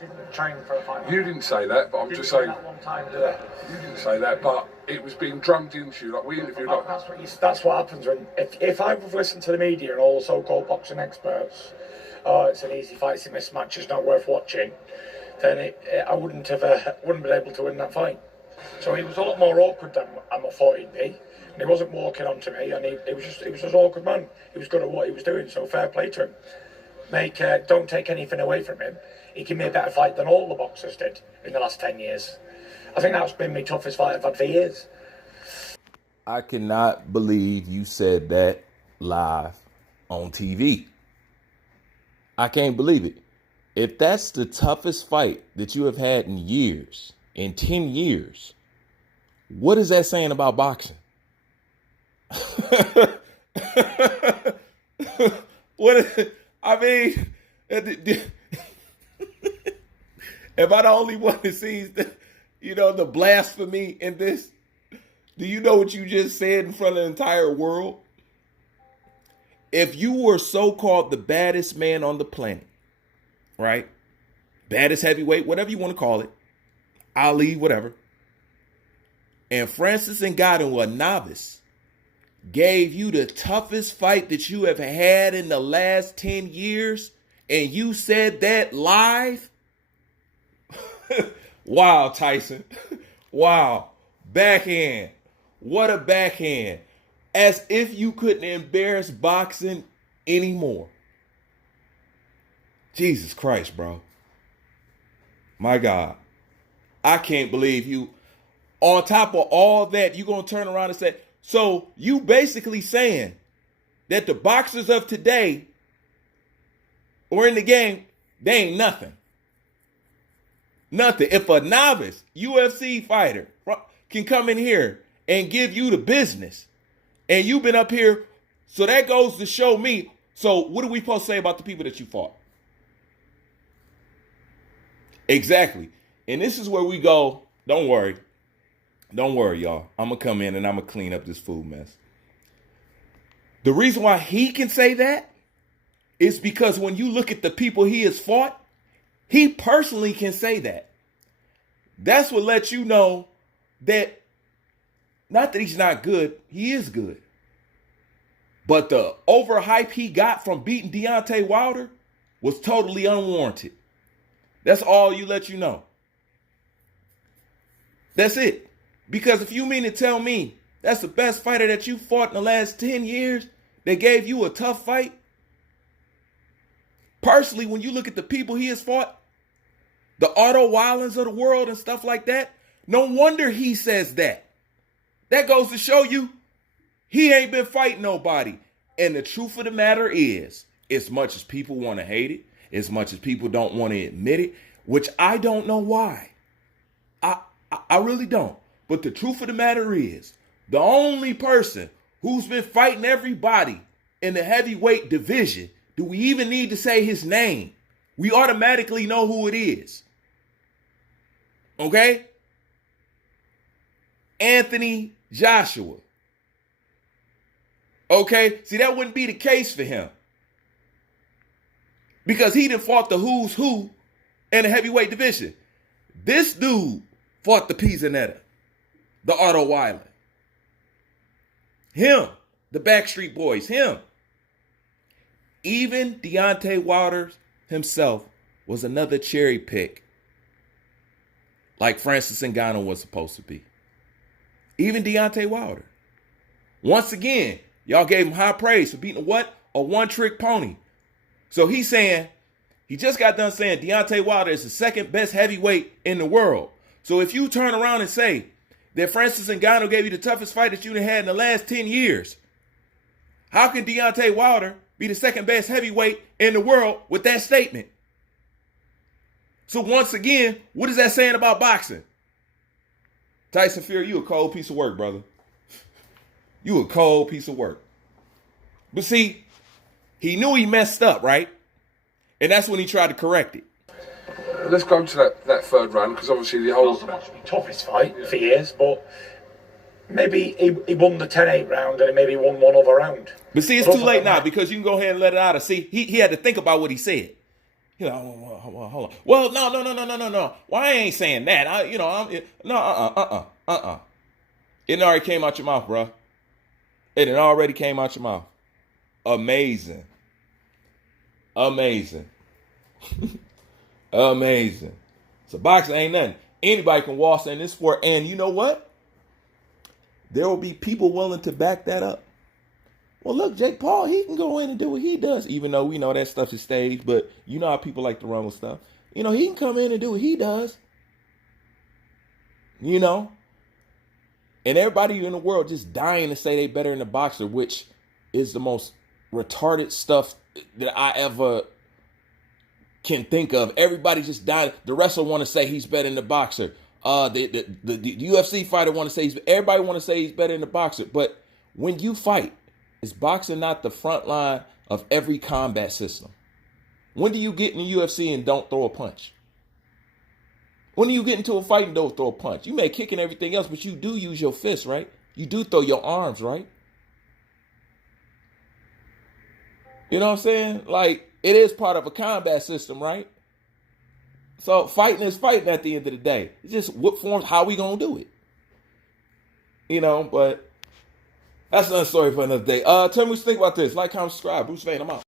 didn't train for a fight. You didn't say that, but I'm just saying. That one time, did I? You didn't say that, but it was being drummed into you. Like we interviewed. Well, that's what happens when if I've listened to the media and all the so-called boxing experts. Oh, it's an easy fight. It's a mismatch. It's not worth watching. Then I wouldn't been able to win that fight. So he was a lot more awkward than I thought he'd be. And he wasn't walking onto me, and he was just an awkward man. He was good at what he was doing, so fair play to him. Don't take anything away from him. He gave me a better fight than all the boxers did in the last 10 years. I think that's been my toughest fight I've had for years. I cannot believe you said that live on TV. I can't believe it. If that's the toughest fight that you have had in years, in 10 years, what is that saying about boxing? I mean, am I the only one that sees the blasphemy in this? Do you know what you just said in front of the entire world? If you were so-called the baddest man on the planet, right? Baddest heavyweight, whatever you want to call it, Ali, whatever. And Francis Ngannou, a novice, gave you the toughest fight that you have had in the last 10 years, and you said that live? Wow, Tyson. Wow. Backhand. What a backhand. As if you couldn't embarrass boxing anymore. Jesus Christ, bro. My God. I can't believe you. On top of all that, you're going to turn around and say, so you basically saying that the boxers of today or in the game, they ain't nothing. Nothing. If a novice UFC fighter can come in here and give you the business, and you've been up here, so that goes to show me, so what are we supposed to say about the people that you fought? Exactly. And this is where we go, don't worry. Don't worry, y'all. I'm going to come in and I'm going to clean up this food mess. The reason why he can say that is because when you look at the people he has fought, he personally can say that. That's what lets you know that, not that he's not good, he is good. But the overhype he got from beating Deontay Wilder was totally unwarranted. That's all you let you know. That's it. Because if you mean to tell me that's the best fighter that you fought in the last 10 years that gave you a tough fight, personally, when you look at the people he has fought, the Otto Wildens of the world and stuff like that, no wonder he says that. That goes to show you he ain't been fighting nobody. And the truth of the matter is, as much as people want to hate it, as much as people don't want to admit it, which I don't know why. I really don't. But the truth of the matter is, the only person who's been fighting everybody in the heavyweight division, do we even need to say his name? We automatically know who it is. Okay? Anthony Joshua. Okay? See, that wouldn't be the case for him. Because he done fought the who's who in the heavyweight division. This dude fought the Pizzanetta, the Otto Wilder. Him, the Backstreet Boys, him. Even Deontay Wilder himself was another cherry pick, like Francis Ngannou was supposed to be. Even Deontay Wilder. Once again, y'all gave him high praise for beating a one-trick pony. So he's saying, he just got done saying Deontay Wilder is the second best heavyweight in the world. So if you turn around and say that Francis Ngannou gave you the toughest fight that you had in the last 10 years, how can Deontay Wilder be the second best heavyweight in the world with that statement? So once again, what is that saying about boxing? Tyson Fury, you a cold piece of work, brother. You a cold piece of work. But see, he knew he messed up, right? And that's when he tried to correct it. Let's go to that third round, because obviously the whole... Not so much my toughest fight for years, but maybe he won the 10-8 round and maybe won one other round. But see, it's too late now, because you can go ahead and let it out. See, he had to think about what he said. You know, hold on. Well, no. Why I ain't saying that? It already came out your mouth, bro. It already came out your mouth. Amazing. Amazing. Amazing. So boxing ain't nothing. Anybody can waltz in this sport, and you know what? There will be people willing to back that up. Well, look, Jake Paul, he can go in and do what he does, even though we know that stuff is staged, but you know how people like to run with stuff. You know, he can come in and do what he does. You know? And everybody in the world just dying to say they better than the boxer, which is the most retarded stuff that I ever can think of. Everybody just dying. The wrestler want to say he's better than the boxer. The UFC fighter want to say everybody want to say he's better than the boxer. But when you fight, is boxing not the front line of every combat system? When do you get in the UFC and don't throw a punch? When do you get into a fight and don't throw a punch? You may kick and everything else, but you do use your fists, right? You do throw your arms, right? You know what I'm saying? Like, it is part of a combat system, right? So fighting is fighting at the end of the day. It's just what forms, how we gonna do it. You know, but that's another story for another day. Tell me what you think about this. Like, comment, subscribe. Bruce Vane, I'm out.